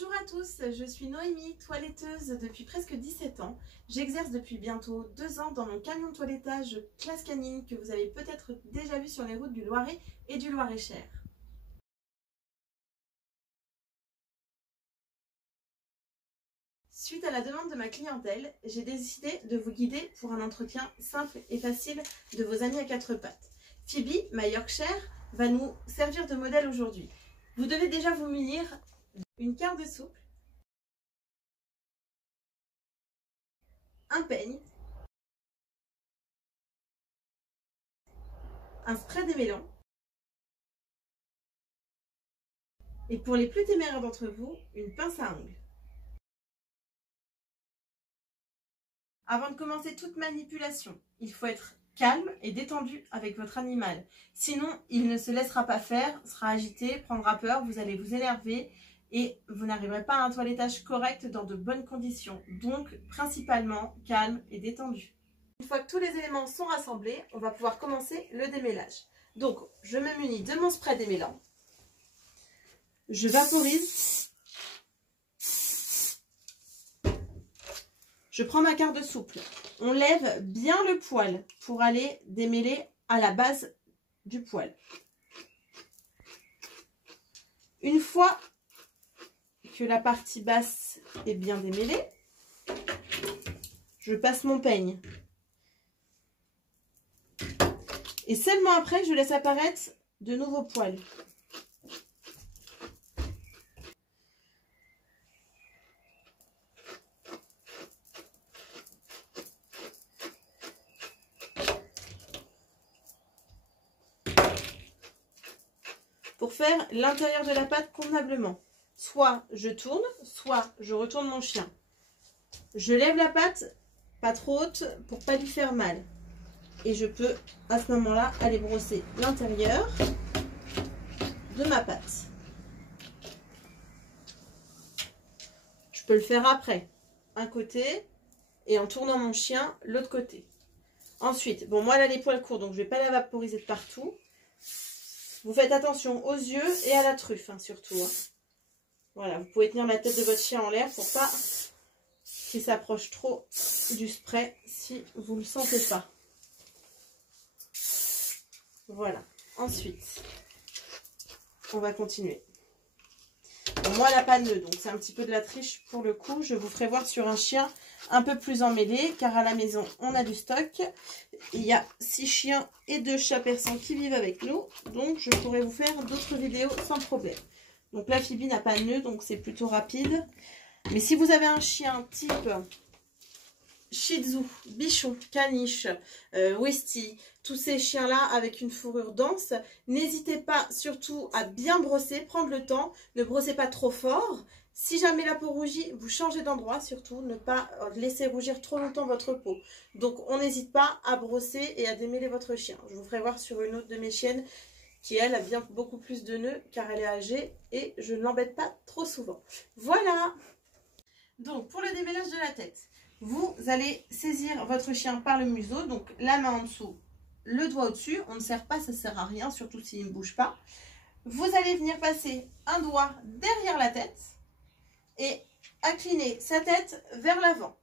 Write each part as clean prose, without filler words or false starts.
Bonjour à tous, je suis Noémie, toiletteuse depuis presque 17 ans. J'exerce depuis bientôt 2 ans dans mon camion de toilettage classe canine que vous avez peut-être déjà vu sur les routes du Loiret et du Loir-et-Cher. Suite à la demande de ma clientèle, j'ai décidé de vous guider pour un entretien simple et facile de vos amis à quatre pattes. Phoebe, ma Yorkshire, va nous servir de modèle aujourd'hui. Vous devez déjà vous munir d'une quart de souple, un peigne, un spray démêlant et pour les plus téméraires d'entre vous, une pince à ongles. Avant de commencer toute manipulation, il faut être calme et détendu avec votre animal. Sinon, il ne se laissera pas faire, sera agité, prendra peur, vous allez vous énerver et vous n'arriverez pas à un toilettage correct dans de bonnes conditions. Donc, principalement, calme et détendu. Une fois que tous les éléments sont rassemblés, on va pouvoir commencer le démêlage. Donc, je me munis de mon spray démêlant. Je vaporise. Je prends ma quart de souple. On lève bien le poil pour aller démêler à la base du poil. Une fois que la partie basse est bien démêlée, je passe mon peigne. Et seulement après, je laisse apparaître de nouveaux poils. Pour faire l'intérieur de la pâte convenablement. Soit je tourne, soit je retourne mon chien. Je lève la pâte, pas trop haute, pour pas lui faire mal. Et je peux, à ce moment-là, aller brosser l'intérieur de ma pâte. Je peux le faire après, un côté, et en tournant mon chien, l'autre côté. Ensuite, bon, moi, elle a les poils courts, donc je ne vais pas la vaporiser de partout. Vous faites attention aux yeux et à la truffe, hein, surtout. Hein. Voilà, vous pouvez tenir la tête de votre chien en l'air pour pas qu'il s'approche trop du spray si vous ne le sentez pas. Voilà. Ensuite, on va continuer. Bon, moi, elle n'a pas de nœud, donc c'est un petit peu de la triche pour le coup. Je vous ferai voir sur un chien un peu plus emmêlé, car à la maison, on a du stock. Il y a 6 chiens et 2 chats persans qui vivent avec nous, donc je pourrais vous faire d'autres vidéos sans problème. Donc la Phoebe n'a pas de nœud, donc c'est plutôt rapide. Mais si vous avez un chien type Shih Tzu, Bichon, Caniche, Westie, tous ces chiens-là avec une fourrure dense, n'hésitez pas surtout à bien brosser, prendre le temps, ne brossez pas trop fort. Si jamais la peau rougit, vous changez d'endroit, surtout ne pas laisser rougir trop longtemps votre peau. Donc on n'hésite pas à brosser et à démêler votre chien. Je vous ferai voir sur une autre de mes chiennes qui elle a bien beaucoup plus de nœuds car elle est âgée et je ne l'embête pas trop souvent. Voilà. Donc pour le démêlage de la tête, vous allez saisir votre chien par le museau, donc la main en dessous, le doigt au-dessus. On ne serre pas, ça ne sert à rien, surtout s'il ne bouge pas. Vous allez venir passer un doigt derrière la tête et incliner sa tête vers l'avant.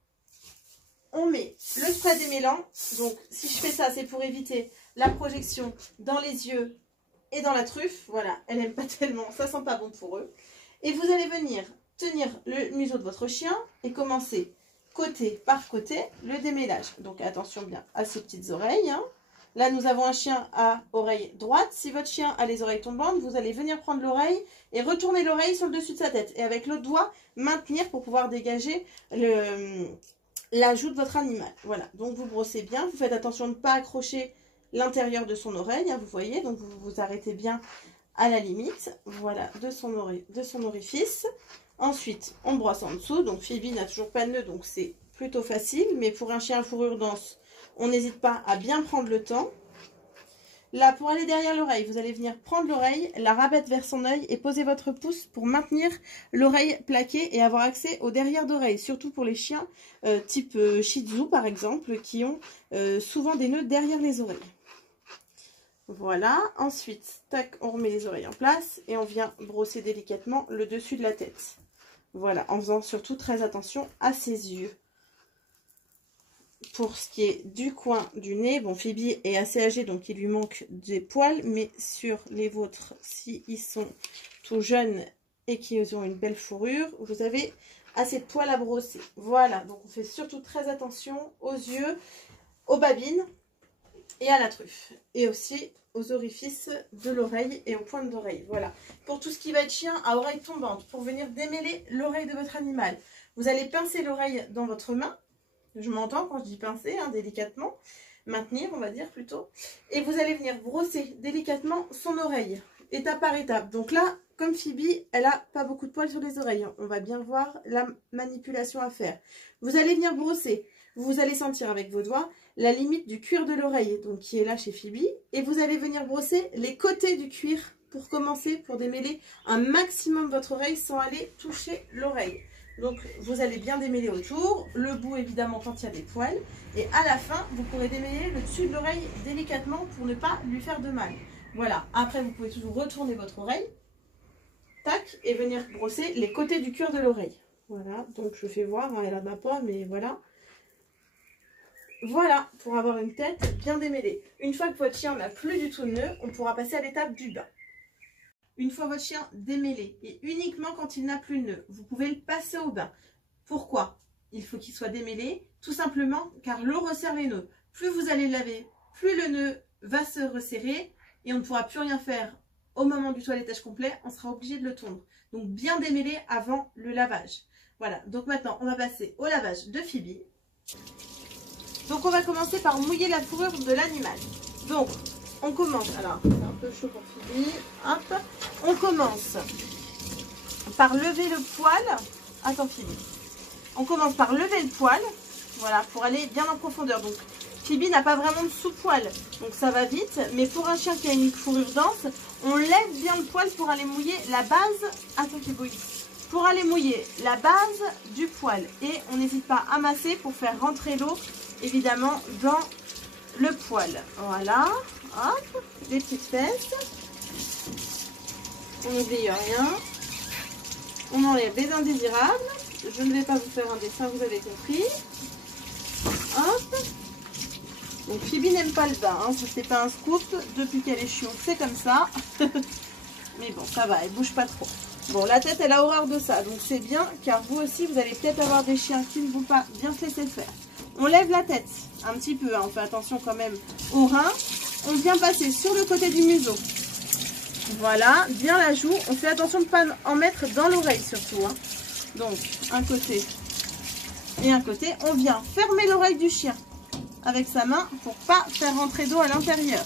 On met le spray démêlant. Donc si je fais ça, c'est pour éviter la projection dans les yeux et dans la truffe. Voilà, elle n'aime pas tellement, ça sent pas bon pour eux. Et vous allez venir tenir le museau de votre chien et commencer côté par côté le démêlage. Donc attention bien à ses petites oreilles. Hein. Là, nous avons un chien à oreille droite. Si votre chien a les oreilles tombantes, vous allez venir prendre l'oreille et retourner l'oreille sur le dessus de sa tête. Et avec l'autre doigt, maintenir pour pouvoir dégager la joue de votre animal. Voilà, donc vous brossez bien. Vous faites attention de ne pas accrocher l'intérieur de son oreille. Hein, vous voyez, donc vous vous arrêtez bien à la limite. Voilà, de son orifice. Ensuite, on brosse en dessous. Donc Phoebe n'a toujours pas de nœud, donc c'est plutôt facile. Mais pour un chien à fourrure dense, on n'hésite pas à bien prendre le temps. Là, pour aller derrière l'oreille, vous allez venir prendre l'oreille, la rabattre vers son œil et poser votre pouce pour maintenir l'oreille plaquée et avoir accès au derrière d'oreille. Surtout pour les chiens type Shih Tzu, par exemple, qui ont souvent des nœuds derrière les oreilles. Voilà. Ensuite, tac, on remet les oreilles en place et on vient brosser délicatement le dessus de la tête. Voilà, en faisant surtout très attention à ses yeux. Pour ce qui est du coin du nez, bon, Phoebe est assez âgée, donc il lui manque des poils, mais sur les vôtres, s'ils sont tout jeunes et qu'ils ont une belle fourrure, vous avez assez de poils à brosser. Voilà, donc on fait surtout très attention aux yeux, aux babines et à la truffe. Et aussi aux orifices de l'oreille et aux pointes d'oreille. Voilà. Pour tout ce qui va être chien à oreille tombante, pour venir démêler l'oreille de votre animal, vous allez pincer l'oreille dans votre main. Je m'entends quand je dis pincer, hein, délicatement. Maintenir, on va dire plutôt. Et vous allez venir brosser délicatement son oreille, étape par étape. Donc là, comme Phoebe, elle n'a pas beaucoup de poils sur les oreilles. On va bien voir la manipulation à faire. Vous allez venir brosser. Vous allez sentir avec vos doigts la limite du cuir de l'oreille, donc qui est là chez Phoebe. Et vous allez venir brosser les côtés du cuir pour commencer, pour démêler un maximum votre oreille sans aller toucher l'oreille. Donc vous allez bien démêler autour, le bout évidemment quand il y a des poils. Et à la fin, vous pourrez démêler le dessus de l'oreille délicatement pour ne pas lui faire de mal. Voilà, après vous pouvez toujours retourner votre oreille. Tac, et venir brosser les côtés du cuir de l'oreille. Voilà, donc je fais voir, hein, elle en a pas, mais voilà. Voilà, pour avoir une tête bien démêlée. Une fois que votre chien n'a plus du tout de nœud, on pourra passer à l'étape du bas. Une fois votre chien démêlé, et uniquement quand il n'a plus de nœud, vous pouvez le passer au bain. Pourquoi? Il faut qu'il soit démêlé, tout simplement car l'eau resserre les nœuds. Plus vous allez le laver, plus le nœud va se resserrer et on ne pourra plus rien faire au moment du toilettage complet, on sera obligé de le tondre. Donc bien démêler avant le lavage. Voilà, donc maintenant on va passer au lavage de Phoebe. Donc on va commencer par mouiller la fourrure de l'animal. Donc on commence, alors c'est un peu chaud pour Phoebe, hop. On commence par lever le poil. Attends Phoebe. On commence par lever le poil, voilà, pour aller bien en profondeur. Donc Phoebe n'a pas vraiment de sous-poil, donc ça va vite. Mais pour un chien qui a une fourrure dense, on lève bien le poil pour aller mouiller la base. Attends qu'il bouille. Pour aller mouiller la base du poil. Et on n'hésite pas à masser pour faire rentrer l'eau, évidemment, dans le poil. Voilà, hop, les petites fesses. On n'oublie rien. On enlève les indésirables. Je ne vais pas vous faire un dessin, vous avez compris. Hop. Donc Phoebe n'aime pas le bain, hein. Ça c'est pas un scoop. Depuis qu'elle est chiotte, c'est comme ça. Mais bon, ça va, elle bouge pas trop. Bon, la tête, elle a horreur de ça. Donc c'est bien, car vous aussi, vous allez peut-être avoir des chiens qui ne vont pas bien se laisser faire. On lève la tête un petit peu, hein. On fait attention quand même aux reins. On vient passer sur le côté du museau. Voilà, bien la joue. On fait attention de ne pas en mettre dans l'oreille surtout, hein. Donc, un côté et un côté. On vient fermer l'oreille du chien avec sa main pour pas faire rentrer d'eau à l'intérieur.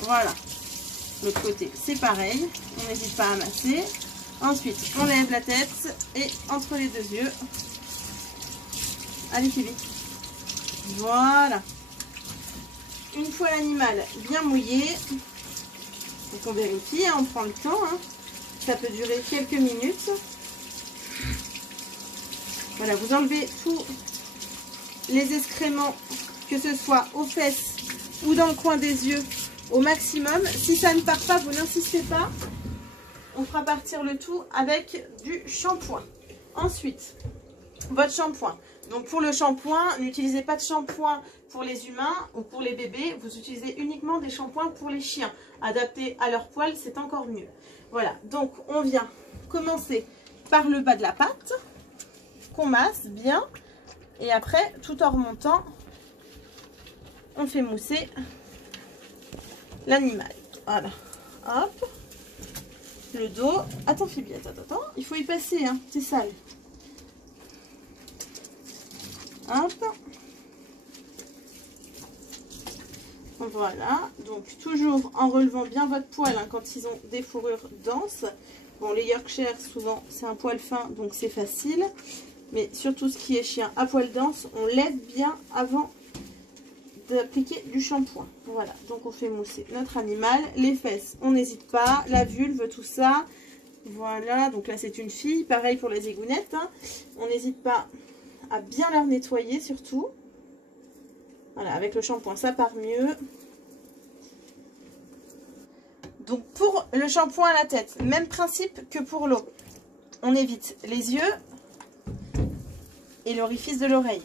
Voilà. L'autre côté, c'est pareil. On n'hésite pas à masser. Ensuite, on lève la tête et entre les deux yeux. Allez, Phoebe. Voilà. Une fois l'animal bien mouillé, donc on vérifie, hein, on prend le temps. Hein. Ça peut durer quelques minutes. Voilà, vous enlevez tous les excréments, que ce soit aux fesses ou dans le coin des yeux, au maximum. Si ça ne part pas, vous n'insistez pas. On fera partir le tout avec du shampoing. Ensuite, votre shampoing. Donc pour le shampoing, n'utilisez pas de shampoing pour les humains ou pour les bébés. Vous utilisez uniquement des shampoings pour les chiens. Adaptés à leur poil, c'est encore mieux. Voilà, donc on vient commencer par le bas de la patte, qu'on masse bien. Et après, tout en remontant, on fait mousser l'animal. Voilà, hop. Le dos. Attends Phoebe, attends. Il faut y passer, hein. C'est sale. Hop. Voilà. Donc, toujours en relevant bien votre poil, hein, quand ils ont des fourrures denses. Bon, les Yorkshire, souvent, c'est un poil fin, donc c'est facile. Mais surtout, ce qui est chien à poil dense, on lève bien avant d'appliquer du shampoing. Voilà, donc on fait mousser notre animal. Les fesses, on n'hésite pas. La vulve, tout ça. Voilà, donc là c'est une fille. Pareil pour les égounettes, hein. On n'hésite pas à bien leur nettoyer surtout. Voilà, avec le shampoing, ça part mieux. Donc pour le shampoing à la tête, même principe que pour l'eau. on évite les yeux et l'orifice de l'oreille.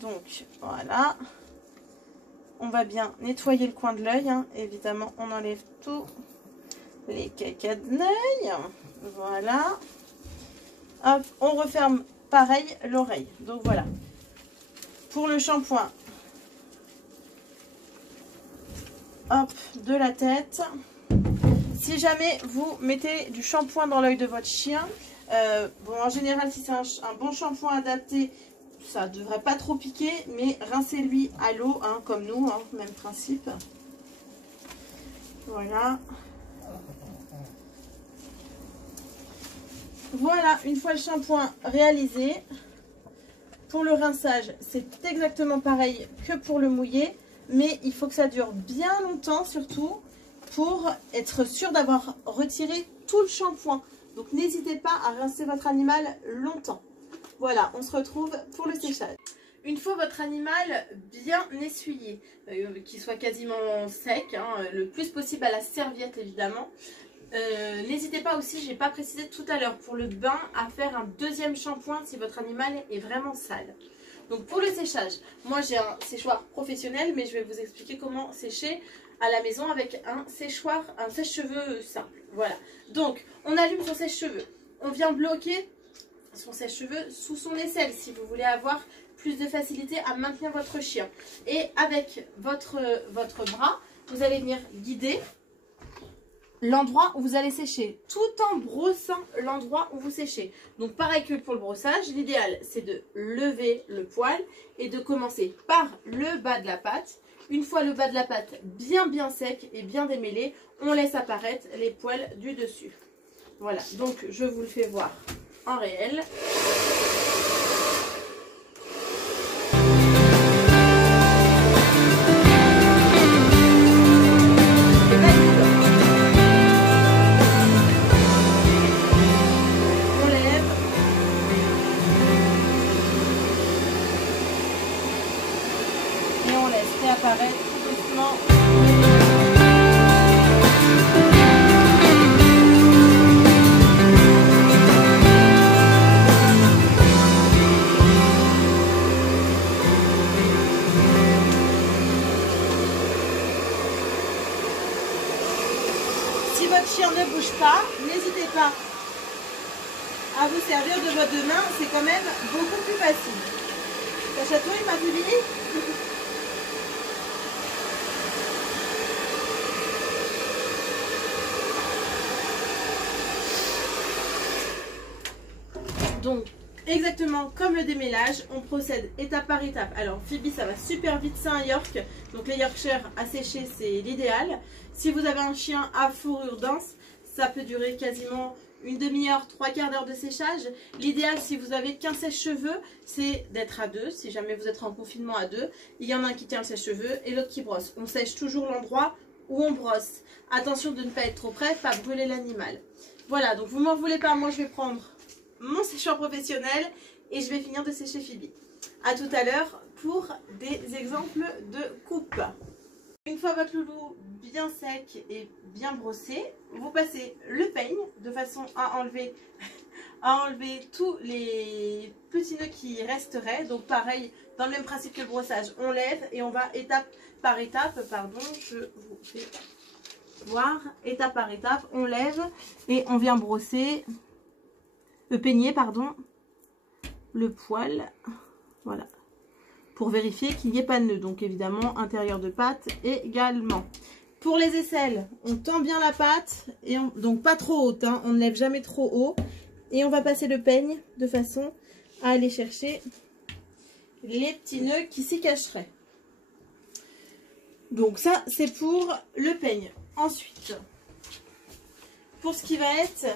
Donc voilà, on va bien nettoyer le coin de l'œil, hein. Évidemment on enlève tous les cacas de l'œil, voilà. Hop, on referme pareil l'oreille. Donc voilà, pour le shampoing, hop, de la tête. Si jamais vous mettez du shampoing dans l'œil de votre chien, bon, en général si c'est un bon shampoing adapté, ça ne devrait pas trop piquer, mais rincez-lui à l'eau, hein, comme nous, hein, même principe. Voilà. Voilà, une fois le shampoing réalisé, pour le rinçage, c'est exactement pareil que pour le mouiller, mais il faut que ça dure bien longtemps, surtout pour être sûr d'avoir retiré tout le shampoing. Donc n'hésitez pas à rincer votre animal longtemps. Voilà, on se retrouve pour le séchage. Une fois votre animal bien essuyé, qu'il soit quasiment sec, hein, le plus possible à la serviette évidemment. N'hésitez pas aussi, je n'ai pas précisé tout à l'heure, pour le bain, à faire un deuxième shampoing si votre animal est vraiment sale. Donc pour le séchage, moi j'ai un séchoir professionnel, mais je vais vous expliquer comment sécher à la maison avec un séchoir, un sèche-cheveux simple. Voilà, donc on allume son sèche-cheveux, on vient bloquer son sèche-cheveux sous son aisselle si vous voulez avoir plus de facilité à maintenir votre chien. Et avec votre bras, vous allez venir guider l'endroit où vous allez sécher, tout en brossant l'endroit où vous séchez. Donc pareil que pour le brossage, l'idéal c'est de lever le poil et de commencer par le bas de la patte. Une fois le bas de la patte bien sec et bien démêlé, on laisse apparaître les poils du dessus. Voilà, donc je vous le fais voir en réel. Apparaître tout doucement. Si votre chien ne bouge pas, n'hésitez pas à vous servir de vos deux mains, c'est quand même beaucoup plus facile. Ça chatouille, ma Julie? Donc, exactement comme le démêlage, on procède étape par étape. Alors, Phoebe, ça va super vite, c'est un York. Donc, les Yorkshire à sécher, c'est l'idéal. Si vous avez un chien à fourrure dense, ça peut durer quasiment une demi-heure, 3/4 d'heure de séchage. L'idéal, si vous avez qu'un sèche-cheveux, c'est d'être à deux. Si jamais vous êtes en confinement à deux, il y en a un qui tient le sèche-cheveux et l'autre qui brosse. On sèche toujours l'endroit où on brosse. Attention de ne pas être trop près, pas brûler l'animal. Voilà, donc vous m'en voulez pas, moi je vais prendre mon séchoir professionnel et je vais finir de sécher Phoebe. A tout à l'heure pour des exemples de coupe. Une fois votre loulou bien sec et bien brossé, vous passez le peigne de façon à enlever tous les petits nœuds qui resteraient. Donc pareil, dans le même principe que le brossage, on lève et on va étape par étape, pardon, je vous fais voir, étape par étape, on lève et on vient brosser, peigner, pardon, le poil, voilà, pour vérifier qu'il n'y ait pas de nœud. Donc évidemment, intérieur de patte également. Pour les aisselles, on tend bien la patte, et donc pas trop haute, hein, on ne lève jamais trop haut. Et on va passer le peigne de façon à aller chercher les petits nœuds qui s'y cacheraient. Donc ça, c'est pour le peigne. Ensuite, pour ce qui va être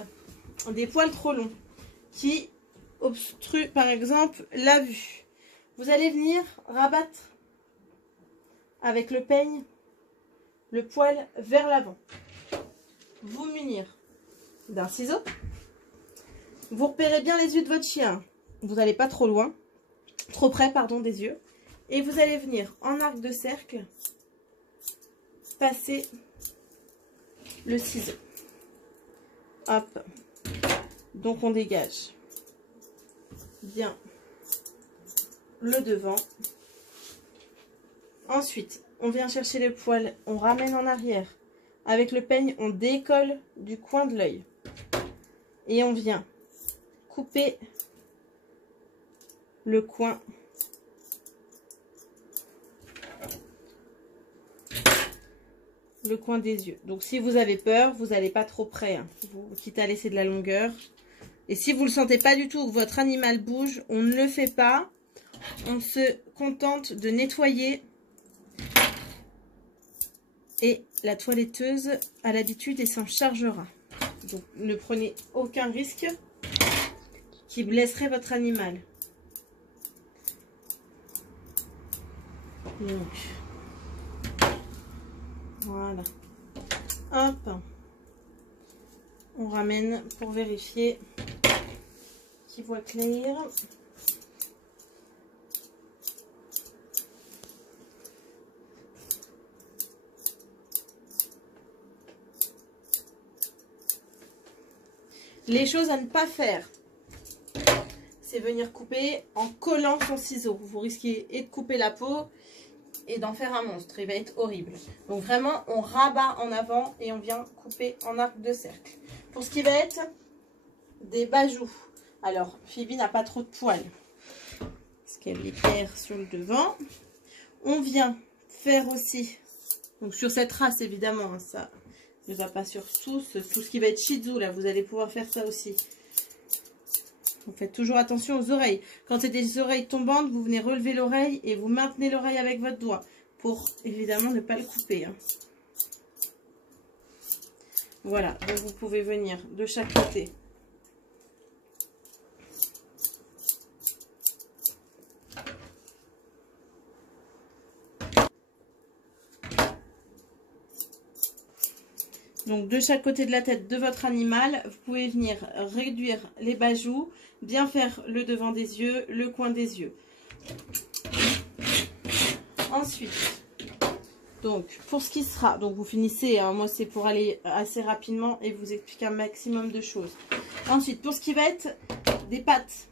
des poils trop longs, qui obstruent par exemple la vue, vous allez venir rabattre avec le peigne le poil vers l'avant, vous munir d'un ciseau, vous repérez bien les yeux de votre chien, vous n'allez pas trop loin, trop près pardon des yeux, et vous allez venir en arc de cercle passer le ciseau, hop, Donc on dégage bien le devant. Ensuite, on vient chercher le poil, on ramène en arrière. Avec le peigne, on décolle du coin de l'œil. Et on vient couper le coin des yeux. Donc si vous avez peur, vous n'allez pas trop près, hein, quitte à laisser de la longueur. Et si vous ne le sentez pas du tout, que votre animal bouge, on ne le fait pas. On se contente de nettoyer. Et la toiletteuse a l'habitude et s'en chargera. Donc ne prenez aucun risque qui blesserait votre animal. Donc, voilà. Hop. On ramène pour vérifier qu'il voit clair. Les choses à ne pas faire, c'est venir couper en collant son ciseau. Vous risquez et de couper la peau et d'en faire un monstre. Il va être horrible. Donc vraiment, on rabat en avant et on vient couper en arc de cercle. Pour ce qui va être des bajoux. Alors, Phoebe n'a pas trop de poils, parce qu'elle les perd sur le devant. On vient faire aussi, donc sur cette race évidemment, hein, ça ne va pas sur tous. Tout ce qui va être Shih Tzu, là, vous allez pouvoir faire ça aussi. Vous faites toujours attention aux oreilles. Quand c'est des oreilles tombantes, vous venez relever l'oreille et vous maintenez l'oreille avec votre doigt pour évidemment ne pas le couper, hein. Voilà, donc vous pouvez venir de chaque côté. Donc de chaque côté de la tête de votre animal, vous pouvez venir réduire les bajoux, bien faire le devant des yeux, le coin des yeux. Ensuite, donc pour ce qui sera, donc vous finissez, hein, moi c'est pour aller assez rapidement et vous expliquer un maximum de choses. Ensuite, pour ce qui va être des pattes,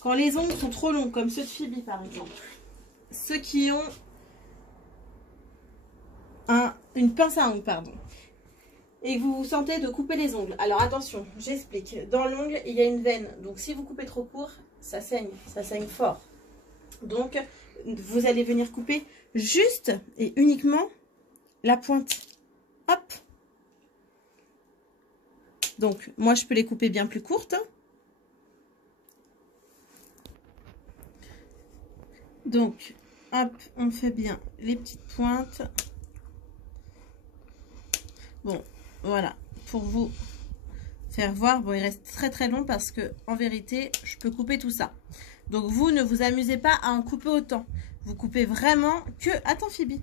quand les ongles sont trop longs, comme ceux de Phoebe par exemple, ceux qui ont une pince à ongles, pardon, et que vous vous sentez de couper les ongles. Alors attention, j'explique. Dans l'ongle, il y a une veine. Donc si vous coupez trop court, ça saigne fort. Donc vous allez venir couper juste et uniquement la pointe. Hop. Donc moi je peux les couper bien plus courtes. Donc hop, on fait bien les petites pointes. Bon, voilà, pour vous faire voir. Bon, il reste très très long parce que en vérité, je peux couper tout ça. Donc vous ne vous amusez pas à en couper autant. Vous coupez vraiment que, attends Phoebe,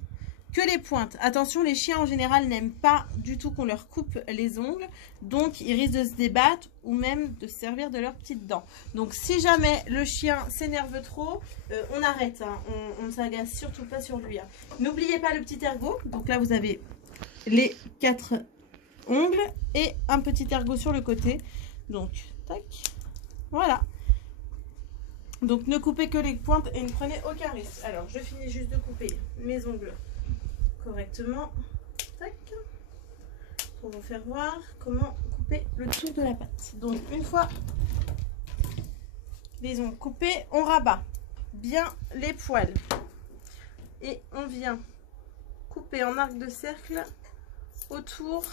que les pointes. Attention, les chiens en général n'aiment pas du tout qu'on leur coupe les ongles. Donc ils risquent de se débattre ou même de se servir de leurs petites dents. Donc si jamais le chien s'énerve trop, on arrête, hein. On ne s'agace surtout pas sur lui, hein. N'oubliez pas le petit ergot. Donc là vous avez les 4 ongles et un petit ergot sur le côté. Donc tac, voilà. Donc ne coupez que les pointes et ne prenez aucun risque. Alors je finis juste de couper mes ongles correctement, tac, pour vous faire voir comment couper le tour de la patte. Donc une fois les ongles coupés, on rabat bien les poils et on vient couper en arc de cercle autour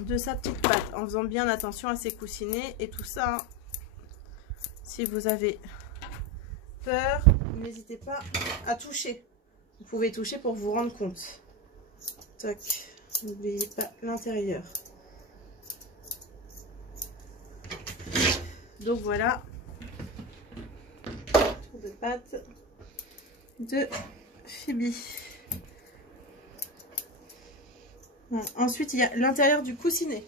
de sa petite patte, en faisant bien attention à ses coussinets et tout ça, hein. Si vous avez peur, n'hésitez pas à toucher. Vous pouvez toucher pour vous rendre compte. Tac, n'oubliez pas l'intérieur. Donc voilà, tour de patte de Phoebe. Voilà. Ensuite, il y a l'intérieur du coussinet.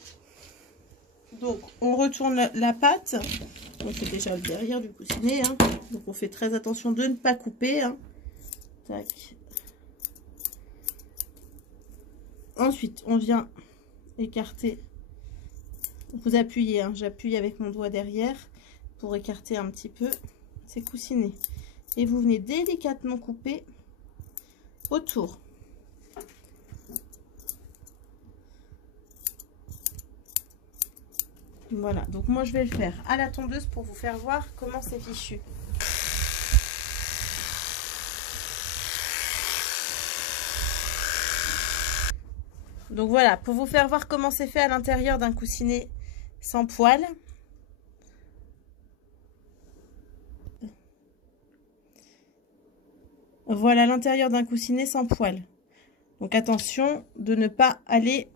Donc, on retourne la patte. On fait déjà le derrière du coussinet, hein. Donc, on fait très attention de ne pas couper, hein. Tac. Ensuite, on vient écarter. Vous appuyez, hein, j'appuie avec mon doigt derrière pour écarter un petit peu ces coussinets. Et vous venez délicatement couper autour. Voilà, donc moi je vais le faire à la tondeuse pour vous faire voir comment c'est fichu. Donc voilà, pour vous faire voir comment c'est fait à l'intérieur d'un coussinet sans poil. Voilà l'intérieur d'un coussinet sans poil. Donc attention de ne pas aller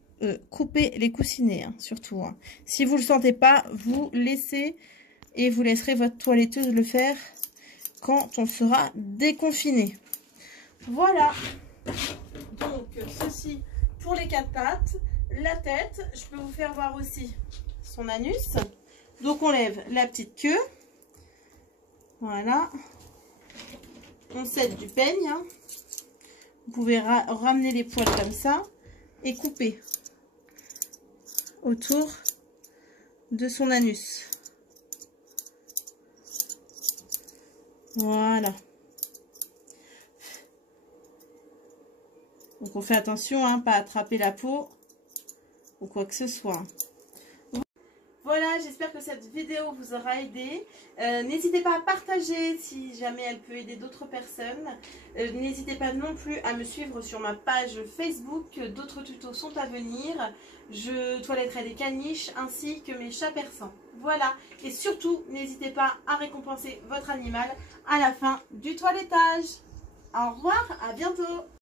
couper les coussinets, hein, surtout. Hein. Si vous ne le sentez pas, vous laissez et vous laisserez votre toiletteuse le faire quand on sera déconfiné. Voilà. Donc ceci pour les 4 pattes. La tête, je peux vous faire voir aussi son anus. Donc on lève la petite queue. Voilà. On cède du peigne. Hein. Vous pouvez ramener les poils comme ça et couper autour de son anus. Voilà. Donc on fait attention, hein, pas attraper la peau ou quoi que ce soit. Voilà, j'espère que cette vidéo vous aura aidé. N'hésitez pas à partager si jamais elle peut aider d'autres personnes. N'hésitez pas non plus à me suivre sur ma page Facebook. D'autres tutos sont à venir. Je toiletterai des caniches ainsi que mes chats persans. Voilà. Et surtout, n'hésitez pas à récompenser votre animal à la fin du toilettage. Au revoir, à bientôt.